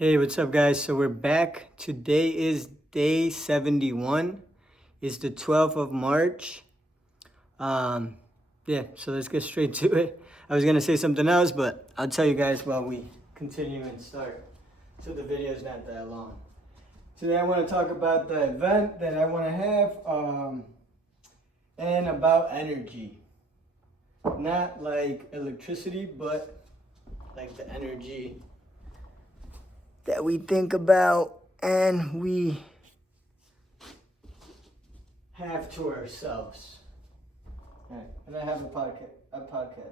Hey, what's up, guys? So we're back. Today is day 71. It's the 12th of March. Yeah, so let's get straight to it. I was gonna say something else, but I'll tell you guys while we continue and start, so the video's not that long. Today I want to talk about the event that I want to have, and about energy. Not like electricity, but like the energy that we think about and we have to ourselves. Right. And I have a podcast.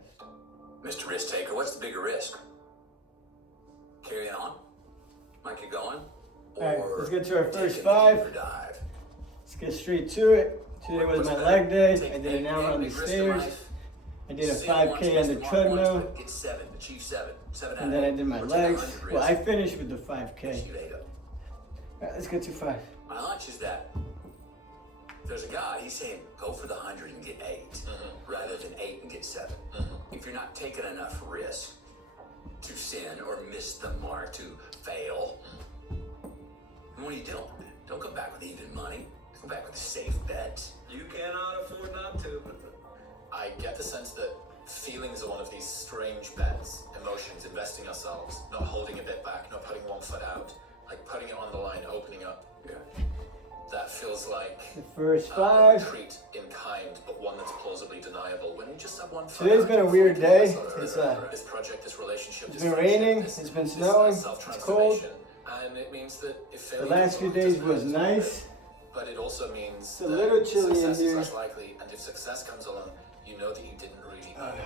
Mr. Risk Taker, what's the bigger risk? Carrying on? Like you're going? All right, let's get to our first five. Dive? Let's get straight to it. Today was my leg day. I did an hour on the stairs. I did a 5K on the treadmill. Get seven, achieve seven. And then I did my legs. Well, I finished with the 5K. All right, let's get to 5. My hunch is that there's a guy, he's saying go for the 100 and get 8, rather than 8 and get 7. If you're not taking enough risk to sin or miss the mark, to fail, what are you doing? Don't come back with even money. Come back with a safe bet. You cannot afford not to. I get the sense that feelings are one of these strange bets, emotions, investing ourselves, not holding a bit back, not putting one foot out, like putting it on the line, opening up. Yeah. That feels like The first a 5. retreat in kind, but one that's plausibly deniable. When you just have one foot Today's out, been a weird day. this project, this relationship, It's this been friendship, raining, this- it's been this snowing, it's self-transformation. And it means that if The failure last few days was is nice. but it also means It's a little chilly in success here. is less likely, and if success comes along, you know that you didn't really earn it.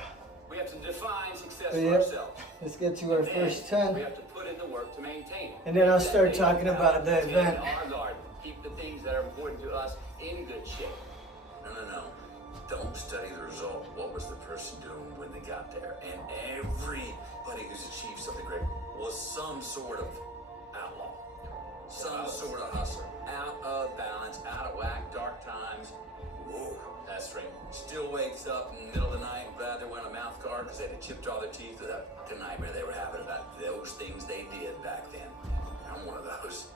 We have to define success But for yeah, ourselves. let's get to our Then first We 10. have to put in the work to maintain it. And then I'll That start means talking about the tend event. our garden. Keep the things that are important to us in good shape. No. Don't study the result. What was the person doing when they got there? And everybody who's achieved something great was some sort of outlaw. Some sort of hustler. Out of balance, out of whack, dark times. Whoa. That's strange. Still wakes up in the middle of the night and glad they wearing a mouth guard because they had chipped all their teeth with that fucking nightmare they were having about those things they did back then. I'm one of those.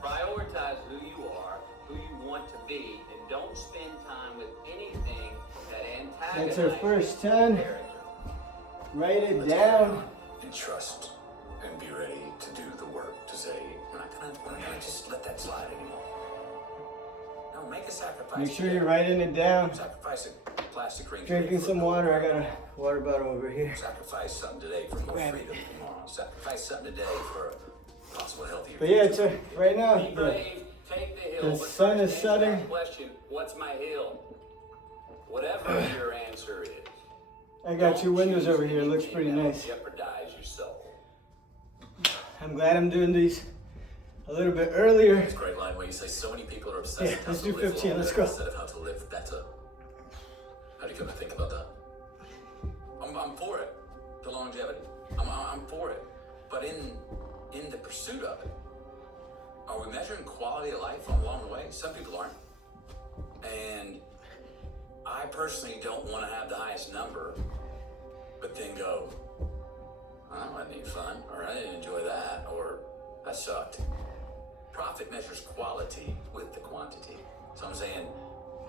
Prioritize who you are, who you want to be, and don't spend time with anything that That's antagonizes our first 10. character. Write it Let's down. go and trust and be ready to do the work to say, we're not gonna just let that slide anymore. No, make a sacrifice. Make sure you're writing it down. Sacrifice a plastic ring. Drinking today for some a water. I got a water bottle over here. Sacrifice something today for more Grab it. freedom tomorrow. Sacrifice something today for a possible healthier But yeah, future. it's right now. Be brave, take the hill. the but sun first is answer setting. that Question, what's my hill? Whatever your answer is. I got 2 windows choose over here. It looks anything pretty that'll nice. Jeopardize your soul. I'm glad I'm doing these a little bit earlier. It's a great line where you say so many people are obsessed Yeah, with how let's to do live 15, longer let's go. instead of how to live better. How do you come to think about that? I'm for it. The longevity. I'm for it. But in the pursuit of it, are we measuring quality of life along the way? Some people aren't. And I personally don't want to have the highest number, but then go, I wasn't any fun, or I didn't enjoy that, or that sucked. Profit measures quality with the quantity. So I'm saying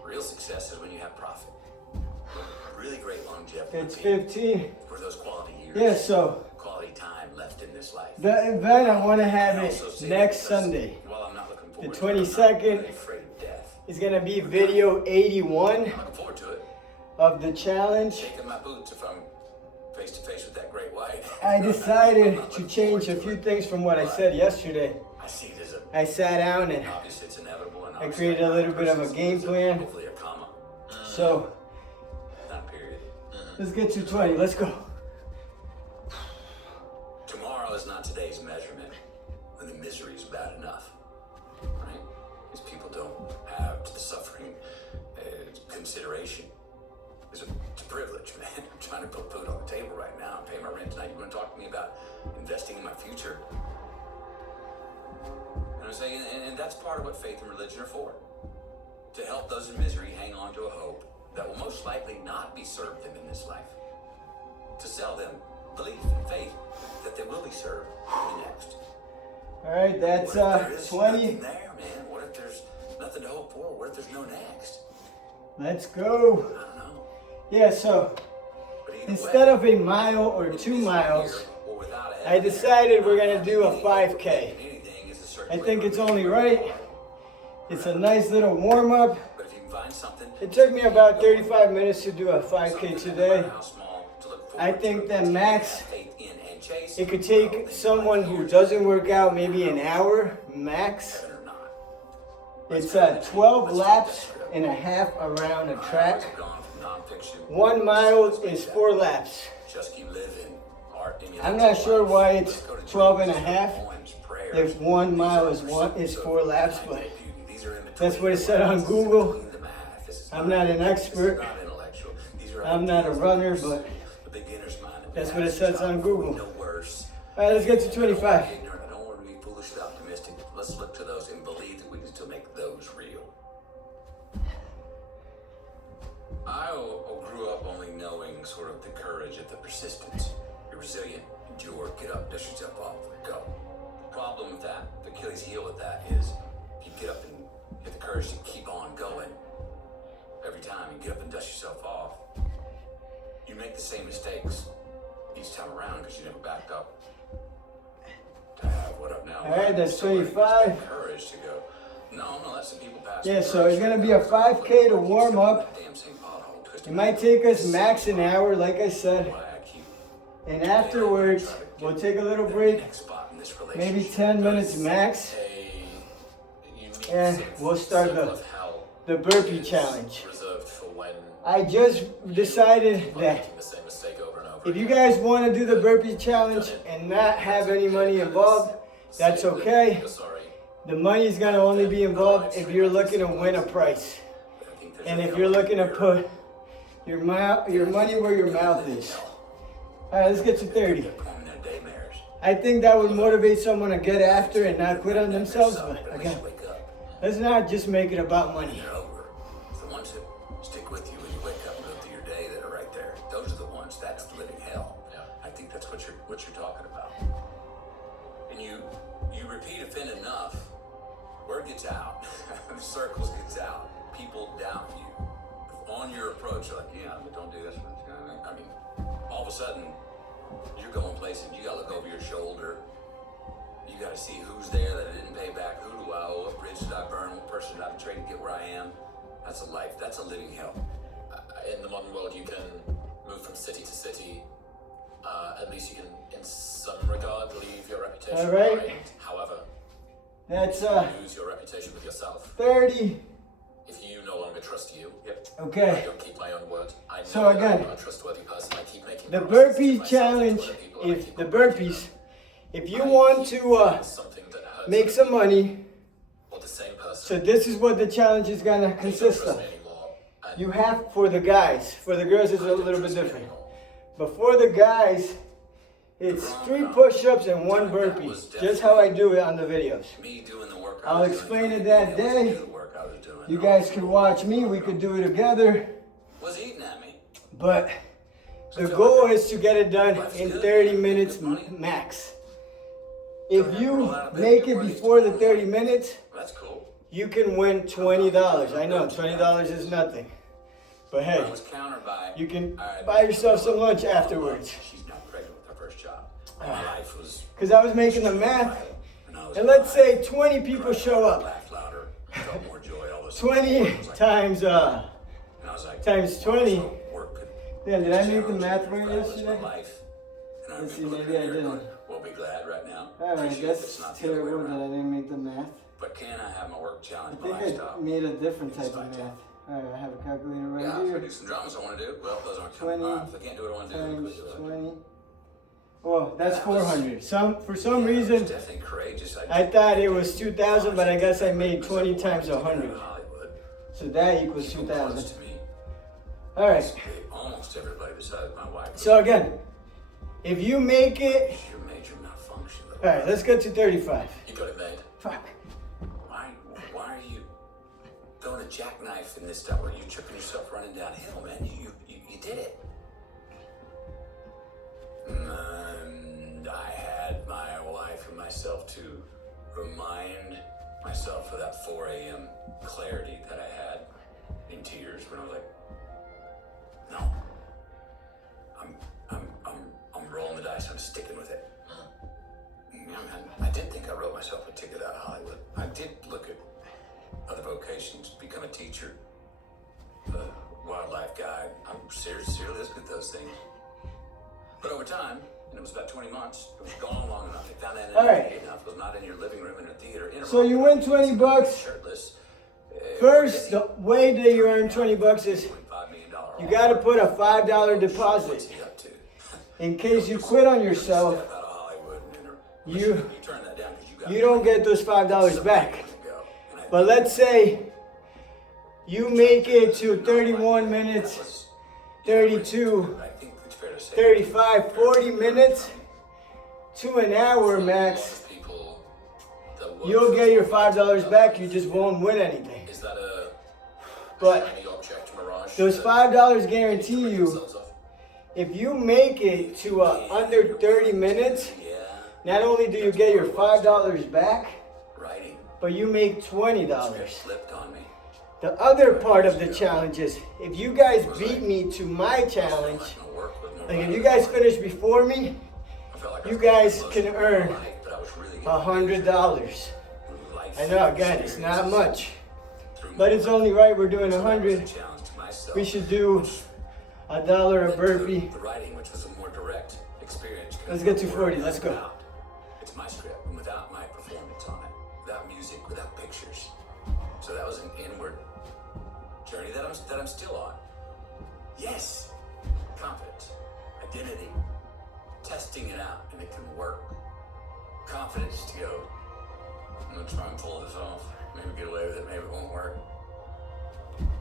real success is when you have profit. Really great longevity. It's 15. For those quality years. Yeah, so Quality time left in this life. the event, I want to have I it also say next because Sunday. While I'm not looking The forward 22nd. I'm not afraid of death. It's going to be video 81 I'm looking forward to it. of the challenge. Shaking my boots if I'm face to face with that great white. I I'm decided not to looking change a forward few to it. things from what I But said yesterday. I see it as I sat down and obviously it's inevitable. And I obviously created a little bit of a process game is plan. Hopefully a comma, so not a period. let's get to 20. Let's go. Tomorrow is not today's measurement when the misery is bad enough, right? Because people don't have the suffering consideration. It's a privilege, man. I'm trying to put food on the table right now and pay my rent tonight. You're going to talk to me about investing in my future? And I'm saying, and that's part of what faith and religion are for. To help those in misery hang on to a hope that will most likely not be served them in this life. To sell them belief and faith that they will be served in the next. All right, that's What if there is 20. nothing there, man? What if there's nothing to hope for? What if there's no next? Let's go. I don't know. Yeah, so But either instead way, of a mile or with 2 this miles, here or without a I head, decided we're gonna do a anything 5K. is a certain I way think to it's make only it. right. It's a nice little warm up. But if you can find something, It took me about 35 minutes to do a 5K today. I think that max, it could take someone who doesn't work out maybe an hour max. It's 12 laps and a half around a track. 1 mile is 4 laps. Just keep living. I'm not sure why it's 12 and a half if 1 mile is 4 laps, but that's what it said on Google. I'm not an expert. I'm not a runner, but that's what it says on Google. All right, let's get to 25. I don't want to be foolishly optimistic. Let's look to those and believe that we can still make those real. I grew up only knowing sort of the courage of the persistence. You're resilient, endure, get up, dust yourself off, go. The problem with that, the Achilles heel with that is you get up and get the courage to keep on going. Every time you get up and dust yourself off, you make the same mistakes each time around because you never backed up. What up now? All right, that's Somebody 25. gets the courage to go, no, let some people pass. Yeah, so it's gonna be a 5K to warm up. It might take us max an hour, like I said. And afterwards, we'll take a little break, maybe 10 minutes max. And we'll start the burpee challenge. I just decided that if you guys want to do the burpee challenge and not have any money involved, that's okay. The money is going to only be involved if you're looking to win a prize. And if you're looking to put your money where your mouth is. All right, let's get to 30. I think that would motivate someone to get after and not quit on themselves. But again, let's not just make it about money. The ones that stick with you when you wake up and go through your day that are right there. Those are the ones. That's the living hell. Yeah. I think that's what you're talking about. And you repeat offend enough, word gets out, the circles gets out. People doubt you on your approach. You're like, yeah, but don't do this one. I mean, all of a sudden, you're going places. You gotta look over your shoulder. You gotta see who's there that I didn't pay back. Who do I owe? What bridge did I burn? What person did I betray to get where I am? That's a life. That's a living hell. In the modern world, you can move from city to city. At least you can, in some regard, leave your reputation All right. behind. However, That's you lose your reputation with yourself. 30. If you no longer trust you, I Okay. don't keep my own word. I know So that again, I'm not a trustworthy person. I keep making The promises to burpee myself, to challenge, other people, and I if keep the on breaking burpees, them. if you want to Something that hurts make some money, or the same person. so this is what the challenge is gonna They don't consist trust of. me anymore, and You have, for the guys, for the girls it's I a don't little bit trust me different. anymore. But for the guys, it's 3 push-ups and 1 burpee, just how I do it on the videos. Me doing the work I'll I was explain doing, it that being able to day. do the work I was doing. You guys could watch me, we could do it together, Was eating at me. but the goal is to get it done in 30 minutes max. If you make it before the 30 minutes, That's cool. you can win $20. I know, $20 is nothing. But hey, I was countered by. you can all right, buy yourself some lunch afterwards. She's now pregnant with her first child. My life was. Because I was making the math, And and let's say 20 people show up. Laughed louder, felt more joy. All this. 20 times And I was like, times 20. work could. Yeah, did I make the math right That was yesterday? my life. And Let's I'd see, be looking maybe I at her didn't. going, We'll be glad right now. Alright, Appreciate that's it's not the other way terrible that I around. didn't make the math. But can I have my work I challenge, think my I lifestyle? made a different type of math. Alright, I have a calculator Yeah, right if I here. do some dramas I want to do, well, those aren't 20 coming. If I can't do what I want to do, then Times quit doing it. 20. Well, that's That was- 400. For some Yeah, it was reason, definitely courageous. I thought it was 2,000, but I guess I made 20 times 100. Hollywood. So that equals People 2,000. close to me. Alright, Almost everybody besides my wife. so again, if you make it, Your major malfunction. alright, let's get to 35. You got it made. Fuck. Why are you throwing a jackknife in this stuff where you tripping yourself running downhill, man? You did it. I had my wife and myself to remind myself of that 4 a.m. clarity that I had in tears when I was like, no, I'm rolling the dice. I'm sticking with it. I did think I wrote myself a ticket out of Hollywood. I did look at other vocations, become a teacher, a wildlife guide. I'm seriously looking at those things. But over time, and it was about 20 months, it was gone long enough. It found that All right. enough. It was not in your living room in a theater. So you win $20. Shirtless. First, the way that you earn $20 is $5 million you got to put a $5 deposit in case you quit on yourself. You don't get those $5 back. But let's say you make it to 31 minutes, 32, 35, 40 minutes to an hour max. You'll get your $5 back. You just won't win anything. But those $5 guarantee you, if you make it to under 30 minutes, not only do you get your $5 back, but you make $20. The other part of the challenge is, if you guys beat me to my challenge, like if you guys finish before me, you guys can earn $100. I know, again, it's not much, but it's only right. We're doing 100. We should do $1 a burpee. Let's get to 40. Let's go. It's my script, and without my performance on it, without music, without pictures. So that was an inward journey that I'm still on. Yes, confidence, identity, testing it out, and it can work. Confidence to go, I'm gonna try and pull this off. Maybe get away with it, maybe it won't work.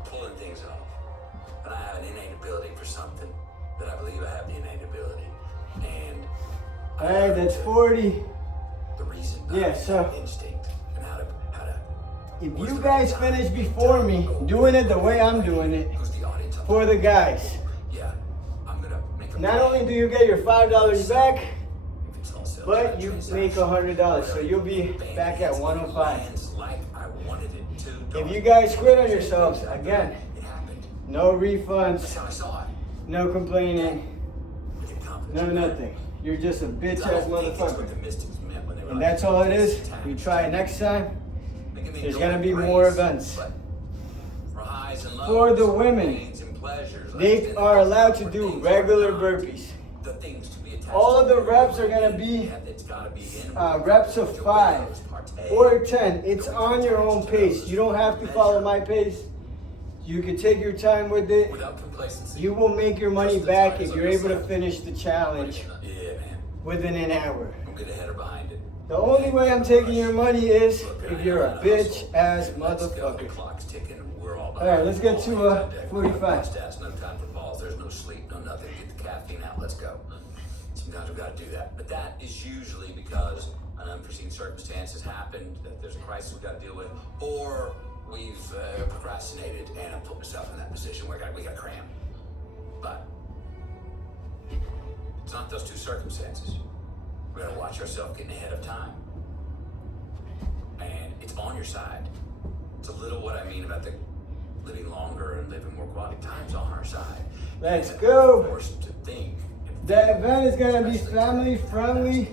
Pulling things off. And I have an innate ability for something that I believe I have the innate ability. And all right, that's 40. the reason Yeah, so instinct and how to if you guys finish before me, doing it the way I'm doing it, for the guys, I'm gonna make not only do you get your $5 back, but you make $100. So you'll be back at 105. like I wanted it to. If you guys quit on yourselves, again, It happened. no refunds, That's how I saw it. no complaining, With the confidence. no nothing. You're just a bitch I don't ass think it's what motherfucker. the Mystics meant when they were And like, that's all it is. "Time." We try it next time. They can There's enjoy gonna be grace, more events. but for highs and lows, For the women, pains and pleasures, they understanding are allowed to what do things regular are not, burpees. the things to be attached All of to. the reps are gonna be It's gotta be in reps of 5 or 10. It's on your own pace. You don't have to follow my pace. You can take your time with it. without complacency. You will make your money back if you're able to finish the challenge Yeah, man. within an hour. Don't get ahead or behind it. The only way I'm taking your money is if you're a bitch ass Let's go. The motherfucker. clock's ticking. We're all All right, let's get to 45. Stats, no time for balls. There's no sleep, no nothing. Get the caffeine out. Let's go. Sometimes we've got to do that, but that is usually because an unforeseen circumstance has happened, that there's a crisis we've got to deal with, or we've procrastinated, and I'm putting myself in that position where we got to cram. But it's not those two circumstances. We got to watch ourselves getting ahead of time, and it's on your side. It's a little what I mean about the living longer and living more quality time's on our side. Let's And go. we're forced to think. The event is gonna be family friendly.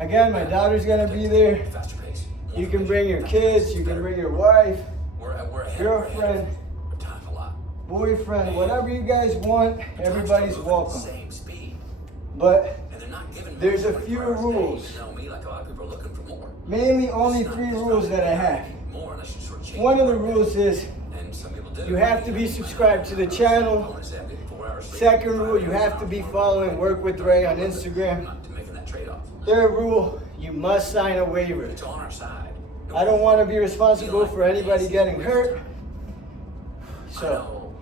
Again, my daughter's gonna be there. Faster pace. You can bring your kids, you can bring your wife, We're ahead girlfriend, of time a lot. boyfriend, whatever you guys want, everybody's welcome. Same speed. But And they're not giving there's a me few 24 hours a day. rules. You know me, like a lot of people are looking for more. mainly only 3 rules that I have. More unless you sort of change One of the it. rules is And some people do. you have to be subscribed to the channel. I wanna say I'm getting 4 hours sleep. Second rule, you have to be following Work with Ray on Instagram. I'm not making that trade-off. Third rule, you must sign a waiver. It's on our side. I don't want to be responsible for anybody getting hurt. So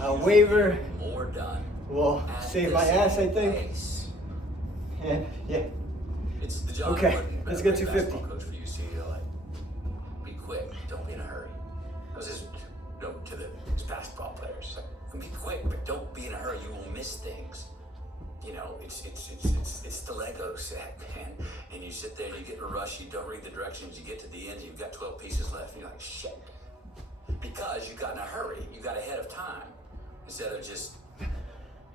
a waiver More done. will save my ass, I think. And yeah, It's the John Okay, Wooden, let's get to basketball 50. coach for UCLA. Be quick, don't be in a hurry. That was his note to his basketball players. Like, be quick, but don't be in a hurry. You will miss things. you know, it's the Lego set, man. And you sit there, you get in a rush, you don't read the directions, you get to the end, you've got 12 pieces left, and you're like, shit. Because you got in a hurry, you got ahead of time, instead of just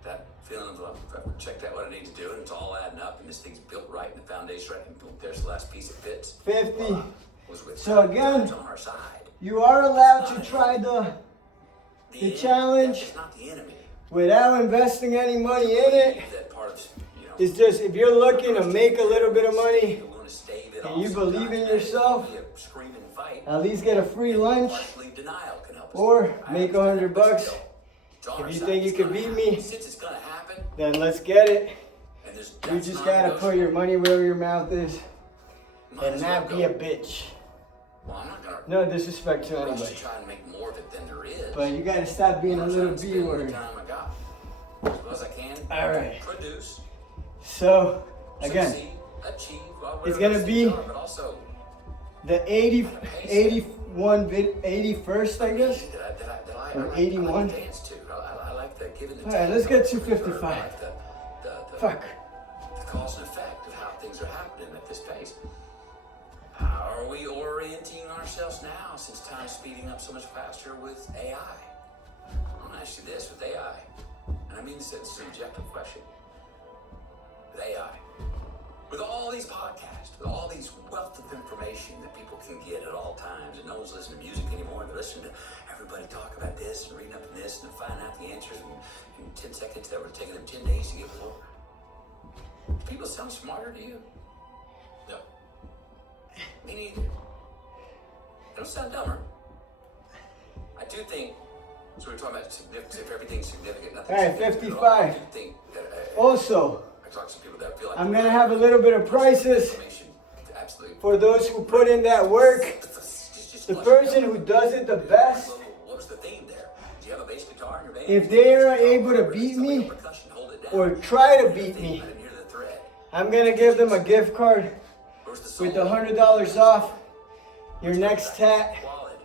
that feeling of, I've checked out what I need to do, and it's all adding up, and this thing's built right, and the foundation right, and boom, there's the last piece, it fits. 50. Was with So again, on our side. you are allowed to try the challenge It's not the enemy. without investing any money in it. That part of, you know, It's just if you're looking to make a little bit of money you're willing to stave it and off you believe in sometimes, yourself, maybe a screaming fight, at least get a free lunch partially denial can help us. or I make understand, $100 but bucks. still, it's on our If you side, think you it's can gonna beat happen. me, Since it's gonna happen, then let's get it. and there's You that's just not gotta put your negotiable. money where your mouth is Might and as well not go. be a bitch. Well, I'm not gonna No disrespect to rush anybody, to try and make more of it than there is. but you gotta stop being a I'm little trying to B spend word. the time I got as well as I can. All right. Produce. So again, Succeed, achieve, well, it's whatever gonna those be things are, but also, the 81st, I guess. Or 81. Dance too. I like the giving the All right, let's get 255. I like the Fuck. the cause and effect of how things are happening at this pace. How are we orienting ourselves now since time is speeding up so much faster with AI? I'm gonna ask you this with AI, and I mean this as a subjective question. With AI, with all these podcasts, with all these wealth of information that people can get at all times, and no one's listening to music anymore, they're listening to everybody talk about this and reading up on this and finding out the answers in 10 seconds that were taking them 10 days to get for. Do people sound smarter to you? No. Me neither. They don't sound dumber. I do think, so we're talking about significance, if everything's significant, nothing's All right, significant at all. 55. I do think that, Also, I talk to some people that feel like I'm gonna have a little bit of prices information absolutely. for those who put in that work. Just The flush person it who out. does it the best, What was the theme there? Do you have a bass guitar in your band? if they are able to beat me or try to beat me, I didn't hear the thread. I'm gonna give them a gift card Where's the with soul? $100 off your next tat Quality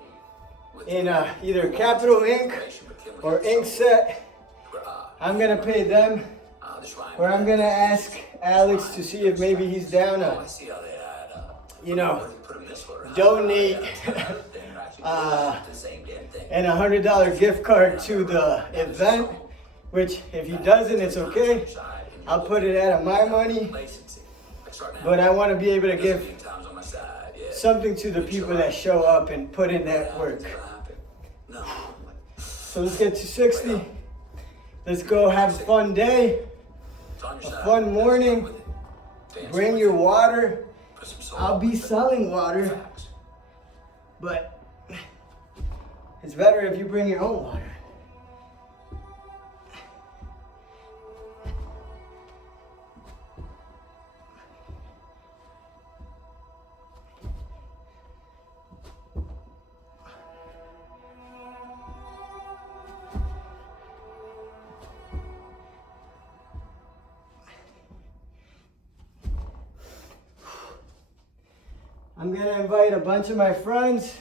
with in either Capital Ink or ink set. I'm gonna pay them, this rhyme. or I'm gonna ask Alex to see if maybe he's down Oh, I to, see how they add up. you know, What do you put 'em this order? donate The same damn thing. and $100 gift card to the event, which if he doesn't, it's okay. I'll put it out of my money, but I want to be able to give something to the people that show up and put in that work. So let's get to 60. Let's go have a fun day, a fun morning. Bring your water. I'll be selling water, but it's better if you bring your own water. I'm gonna invite a bunch of my friends,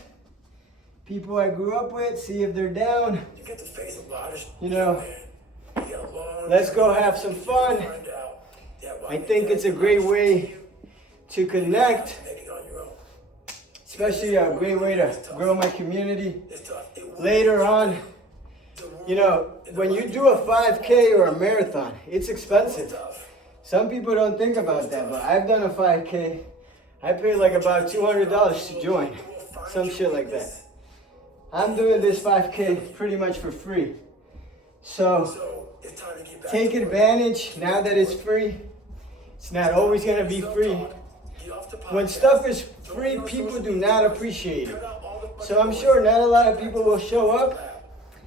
people I grew up with, see if they're down. You get to face a lot of You know, man. You got a long let's go journey have some to fun. find out that while I your think dad it's a did great not way choose you, to connect, make it on your own. especially a great way to grow my community. It's tough. It will Later be on, you know, when you do a 5K or a marathon, it's expensive. tough. Some people don't think about that, but I've done a 5K. I paid like about $200 to join, some shit like that. I'm doing this 5K pretty much for free. So So it's time to get back take to work. advantage now that it's free. It's not always gonna be free. Get off the When podcast. stuff is free, people do not appreciate it. So I'm sure not a lot of people will show up,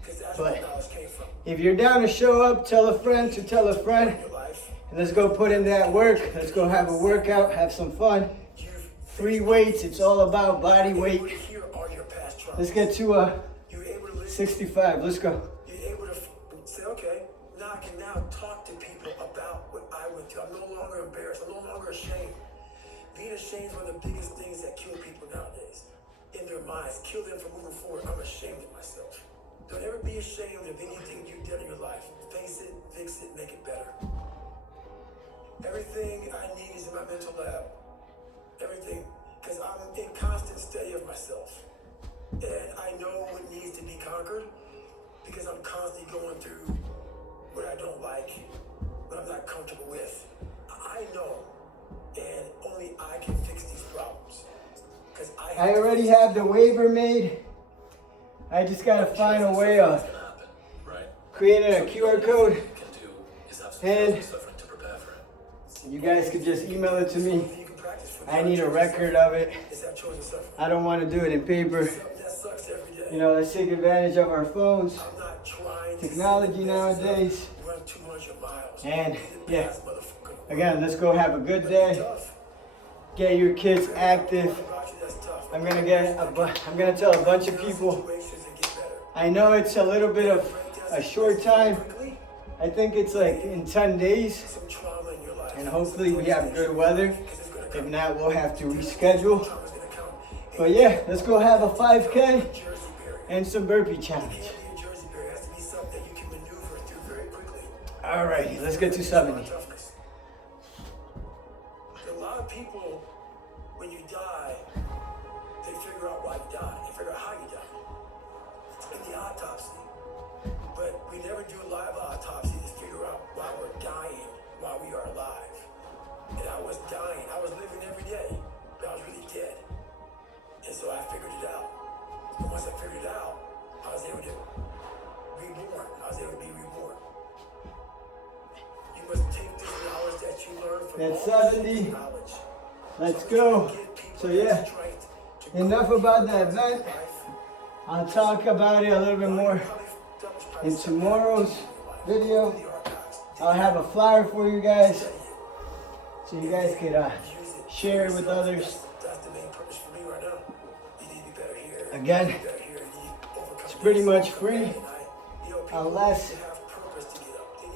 'Cause that's but where knowledge came from. if you're down to show up, tell a friend to tell a friend. Your life, And let's go put in that work. Let's go have a workout, have some fun. you've Free weights, it's all about body able weight. to hear all your past traumas. Let's get to You're able to listen. 65. Let's go. You're able to say, okay, now I can now talk to people about what I went through. I'm no longer embarrassed. I'm no longer ashamed. Being ashamed is one of the biggest things that kill people nowadays. In their minds, kill them from moving forward. I'm ashamed of myself. Don't ever be ashamed of anything you did in your life. Face it, fix it, make it better. Everything I need is in my mental lab. Everything. Because I'm in constant study of myself. And I know what needs to be conquered because I'm constantly going through what I don't like, what I'm not comfortable with. I know, and only I can fix these problems. Because I already have the waiver made. I just gotta find a way of creating a QR code, and you guys could just email it to me. I need a record of it. I don't want to do it in paper. You know, let's take advantage of our phones, technology nowadays. And yeah, again, let's go have a good day. Get your kids active. I'm gonna tell a bunch of people. I know it's a little bit of a short time. I think it's like in 10 days. And hopefully we have good weather. If not, we'll have to reschedule. But yeah, let's go have a 5K and some burpee challenge. Alrighty, let's get to 70. A lot of people, when you die, they figure out why you died. They figure out how you died. In the autopsy. But we never do a live autopsy to figure out why we're dying while we are alive. And I was dying. I was living every day, but I was really dead. And so I figured it out. And once I figured it out, I was able to reborn. I was able to be reborn. You must take this knowledge that you learned from That's all 70. knowledge. Let's go. So yeah, enough about the event. I'll talk about it a little bit more in tomorrow's video. I'll have a flyer for you guys, so you guys could share it with others. Again, it's pretty much free, unless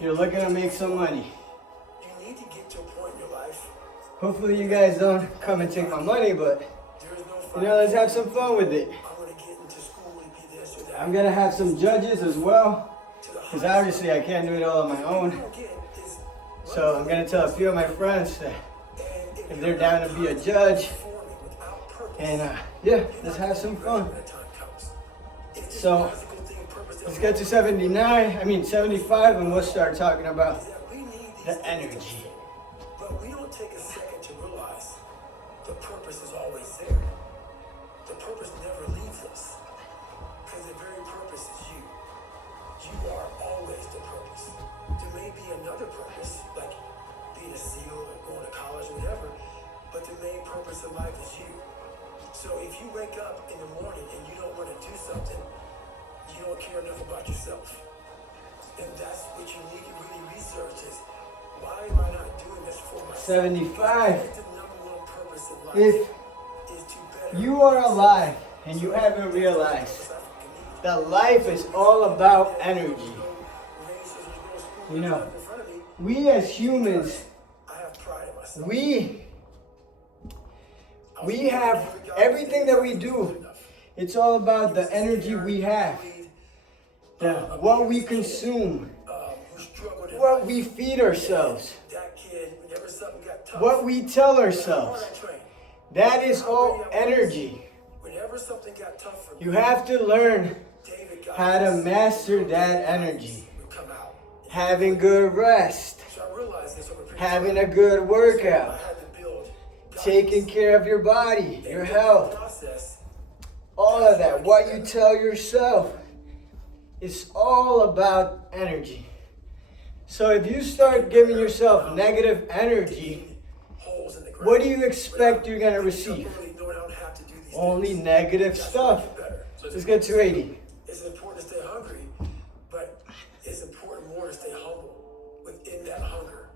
you're looking to make some money. Hopefully you guys don't come and take my money, but you know, let's have some fun with it. I'm gonna have some judges as well, because obviously I can't do it all on my own. So I'm gonna tell a few of my friends that if they're down to be a judge, and yeah, let's have some fun. So let's get to 75, and we'll start talking about the energy. But we don't take a second to realize the purpose is always there. The purpose never leaves us, because the very purpose is you. You are always the purpose. There may be another purpose, like being a SEAL or going to college or whatever, but the main purpose of life is you. So if you wake up in the morning and you don't want to do something, you don't care enough about yourself. And that's what you need to really research is, why am I not doing this for myself? 75. The number one purpose in life If is to better you are alive and you haven't realized that life is all about energy. You know, we as humans, I have pride in myself. we have everything that we do. It's all about the energy we have, what we consume, what we feed ourselves, That kid, whenever something got tough, what we tell ourselves. That is all energy. whenever something got tough for me, You have to learn David got how to this. master that energy. Would come out. Having good rest, So I realized this over a period of having time. a good I workout, had to build taking care of your body, your health, process. all of that. What you tell yourself is all about energy. So if you start giving yourself negative energy, Holes in the ground. what do you expect you're going to receive? Really know I don't have to do these Only things. negative stuff. Better. Let's get to 80. It's important to stay hungry, but it's important more to stay humble within that hunger.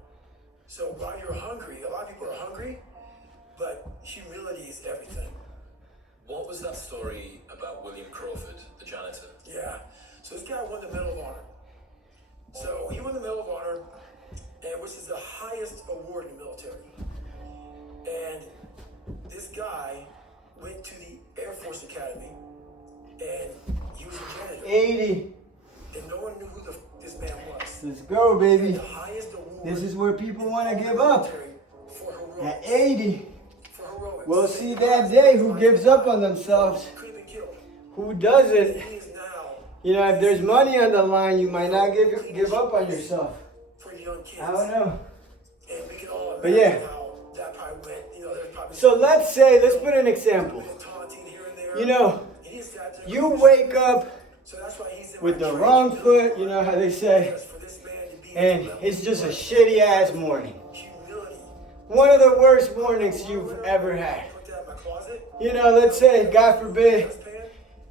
So while you're hungry, a lot of people are hungry, but humility is everything. What was that story about William Crawford, the janitor? Yeah. So this guy won the Medal of Honor. So he won the Medal of Honor, and which is the highest award in the military. And this guy went to the Air Force Academy, and he was a janitor. 80. And no one knew who this man was. Let's go, baby. The highest award This is where people want to give up. For At heroics. 80, For heroics. we'll see that day who gives up on themselves, Could have been killed. who doesn't. He is now You know, if there's money on the line, you might not give up on yourself. for young kids. I don't know. And we can all But imagine yeah. how that probably went. You know, there's probably So let's put an example. taunting here and there. You know, And he's got to- you wake up So that's why he's in with my the training. wrong foot, you know how they say, Because for this man to be and at that it's just a shitty ass morning. humility. One of the worst mornings you've ever had. Put that in my closet. You know, let's say, God forbid, Dustpan.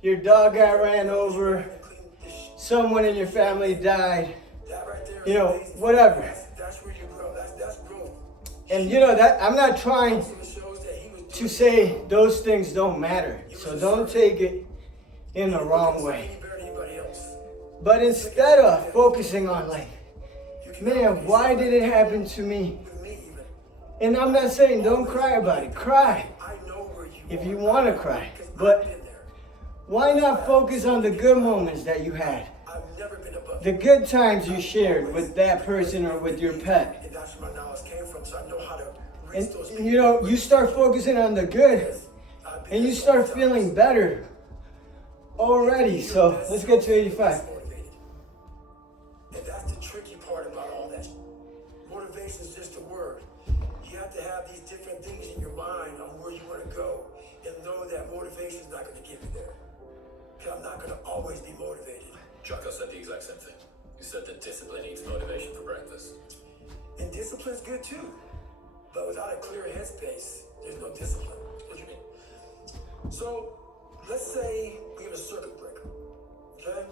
your dog got ran over, And clean this someone in your family died, that right there. you know, is amazing. whatever. That's where you grow. That's growth. And you know that I'm not trying So it shows that he was to say those things don't matter. So don't take it in the wrong way. any better than anybody else. But instead of focusing on like, man, why did it happen to me? With me even. And I'm not saying don't cry about it. Cry I know where you if are. you want to cry. Because But I've been there. why not focus on the good moments that you had? I've never been above The good times you shared with that person or with your pet. and that's where my knowledge came from. So I know how to reach those And people. you know, you start focusing on the good I've been and you there start sometimes. feeling better already. So let's get to 85. Motivated. And that's the tricky part about all that. Motivation is just a word. You have to have these different things in your mind on where you want to go and know that motivation is not going to get you there. Because I'm not going to always be motivated. Jocko said the exact same thing. He said that discipline eats motivation for breakfast. And discipline's good too. But without a clear headspace, there's no discipline. What do you mean? So, let's say we have a circuit breaker. Okay?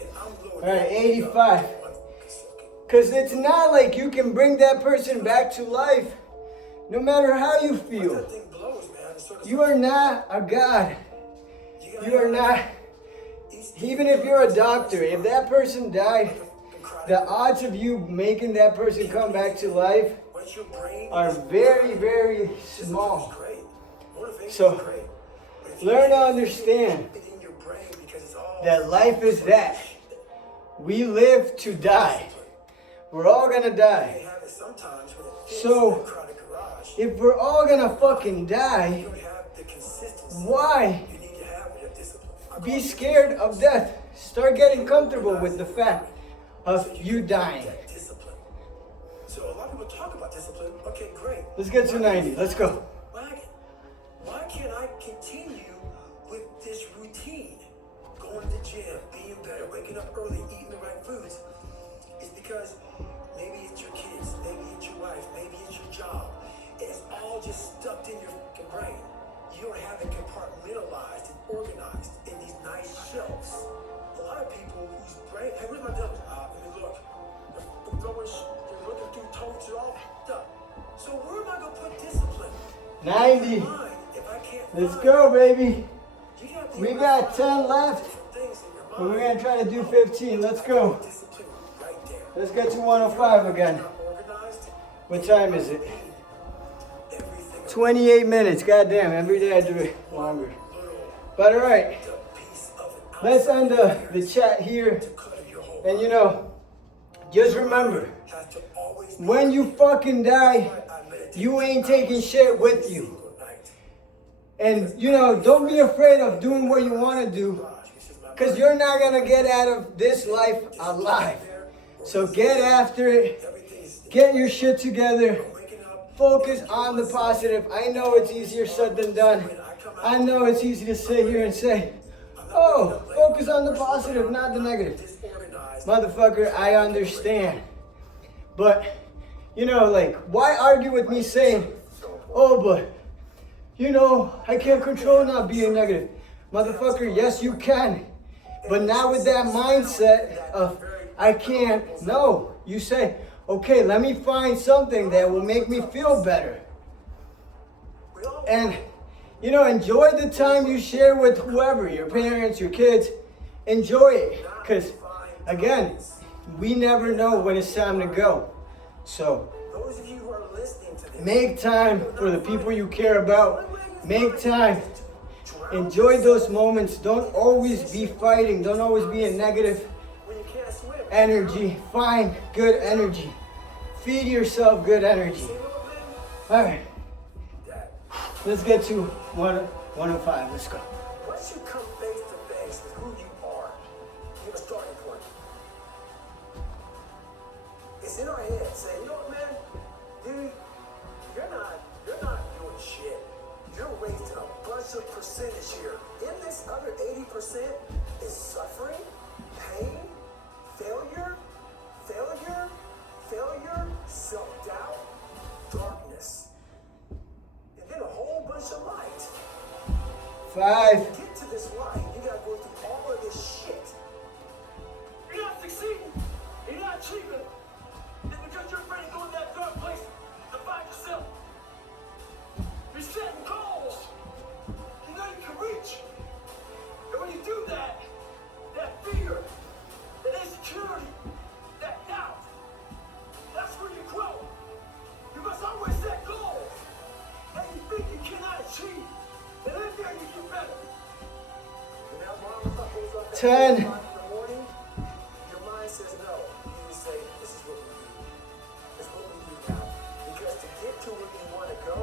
And I'm loaded. All right, 85. Circuit. Because it's not like you can bring that person back to life no matter how you Once feel. that thing blows, man, the circuit's You are not a god. gotta You are have not, each- even if you're a doctor, if that person died, the odds of you making that person come back to life Once your brain are is very, very discipline's small. great. Motivation's So, great. But if you learn to can't understand get it in your brain because it's all that life is that. We live to die. We're all gonna They die. have it sometimes when it fits So, in a crowded garage. if we're all gonna fucking die, You don't have the consistency why you need to have with your discipline. be scared of death? Start getting comfortable with the fact of you dying. That discipline. So a lot of people talk about discipline. Okay, great. Let's get to 90. Let's go. Why can't I continue with this routine? Going to the gym, being better, waking up early, eating the right foods. It's because maybe it's your kids, maybe it's your wife, maybe it's your job. And it's all just stuck in your fucking brain. You don't have it compartmentalized and organized in these nice shelves. A lot of people whose brain, hey, where's my dumbbells? Let me look. They're looking through totes, they're all f***ed up. So where am I gonna put discipline? 90. If I can't Let's find go, baby. it, you gotta think We about got 10 left, different things in your but we're mind. gonna try to do 15. Let's go. Discipline right there. Let's get to 105 again. Not organized, What time is it? everything 28 minutes. Goddamn, every day I do it longer. little But alright, piece of an let's end the chat here. cut of your whole And you know, just remember, has to always be when you fucking die, I meditate you ain't taking shit with you. single night. And you know, don't be afraid of doing what you want to do, Which is my because you're not gonna get out of this life alive. So get after it, everything's get your shit together, waking up. focus on the positive. I know it's easier said than done. I know it's easy to sit here and say, oh, focus on the positive, not the negative. Disorganized. Motherfucker, I understand. But, you know, like, why argue with me saying, oh, but, you know, I can't control not being negative. Motherfucker, yes, you can. But not with that mindset of, I can't. No, you say, okay, let me find something that will make me feel better. And, you know, enjoy the time you share with whoever, your parents, your kids. Enjoy it. Because, again, we never know when it's time to go. So, Those of you who are listening to this, make time for the people you care about. Make time. Enjoy those moments. Don't always be fighting. Don't always be in negative when you can't swim. energy. Find good energy. Feed yourself good energy. All right. Let's get to 105. Let's go. Once you come face to face with who you are, you have a starting point. It's in our head. Say, you know what, man? Dude, you're not doing shit. You're wasting a bunch of percentage here. In this other 80% is suffering, pain, failure, self-doubt, darkness, and then a whole bunch of light. 5. To get to this light, you gotta go through all of this shit. You're not succeeding. You're not achieving. It's because you're afraid of going to that dark place to find yourself. You're setting goals you know you can reach. And when you do that, that fear, that insecurity, that doubt, that's where you grow. You must always set goals that you think you cannot achieve. And then there you get better. And that mom goes up 10. in the morning, your mind says no. You just say, this is what we do. This is what we do now. Because to get to where you want to go,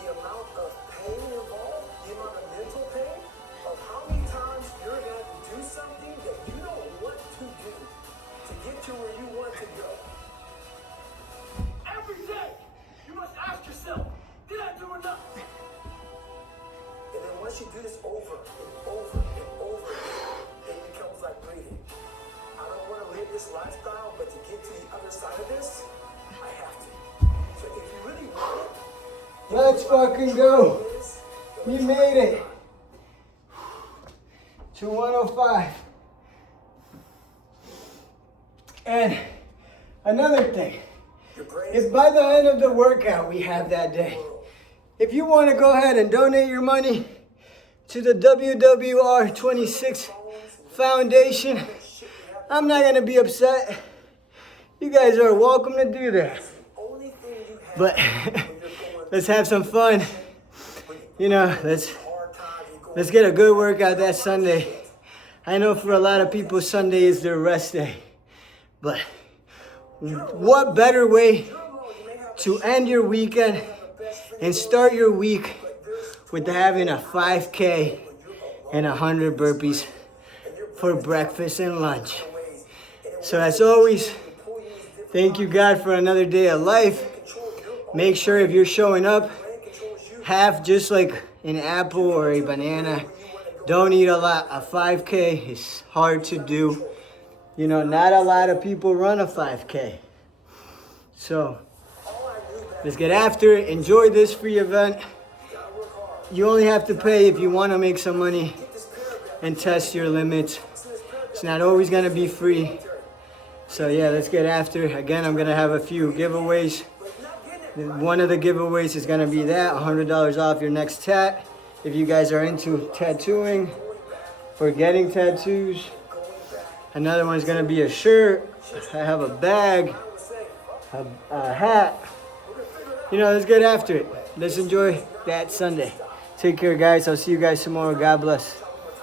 the amount of pain involved, the amount of mental pain, of how many times you're going to have to do something that you don't want to do to get to where you want to go. Every day, you must ask yourself, did I do enough? And then once you do this over and over and over again, it becomes like breathing. I don't want to live this lifestyle, but to get to the other side of this, I have to. So if you really want it, Let's fucking go. We made it to 105. And another thing, if by the end of the workout we have that day, if you want to go ahead and donate your money to the WWR 26 Foundation, I'm not going to be upset. You guys are welcome to do that. But let's have some fun. You know, let's get a good workout that Sunday. I know for a lot of people, Sunday is their rest day. But what better way to end your weekend and start your week with having a 5K and 100 burpees for breakfast and lunch. So as always, thank you God for another day of life. Make sure if you're showing up, have just like an apple or a banana. Don't eat a lot. A 5K is hard to do. You know, not a lot of people run a 5K. So let's get after it. Enjoy this free event. You only have to pay if you want to make some money and test your limits. It's not always going to be free. So yeah, let's get after it. Again, I'm going to have a few giveaways. One of the giveaways is going to be that, $100 off your next tat. If you guys are into tattooing or getting tattoos. Another one is going to be a shirt. I have a bag, a hat. You know, let's get after it. Let's enjoy that Sunday. Take care, guys. I'll see you guys tomorrow. God bless.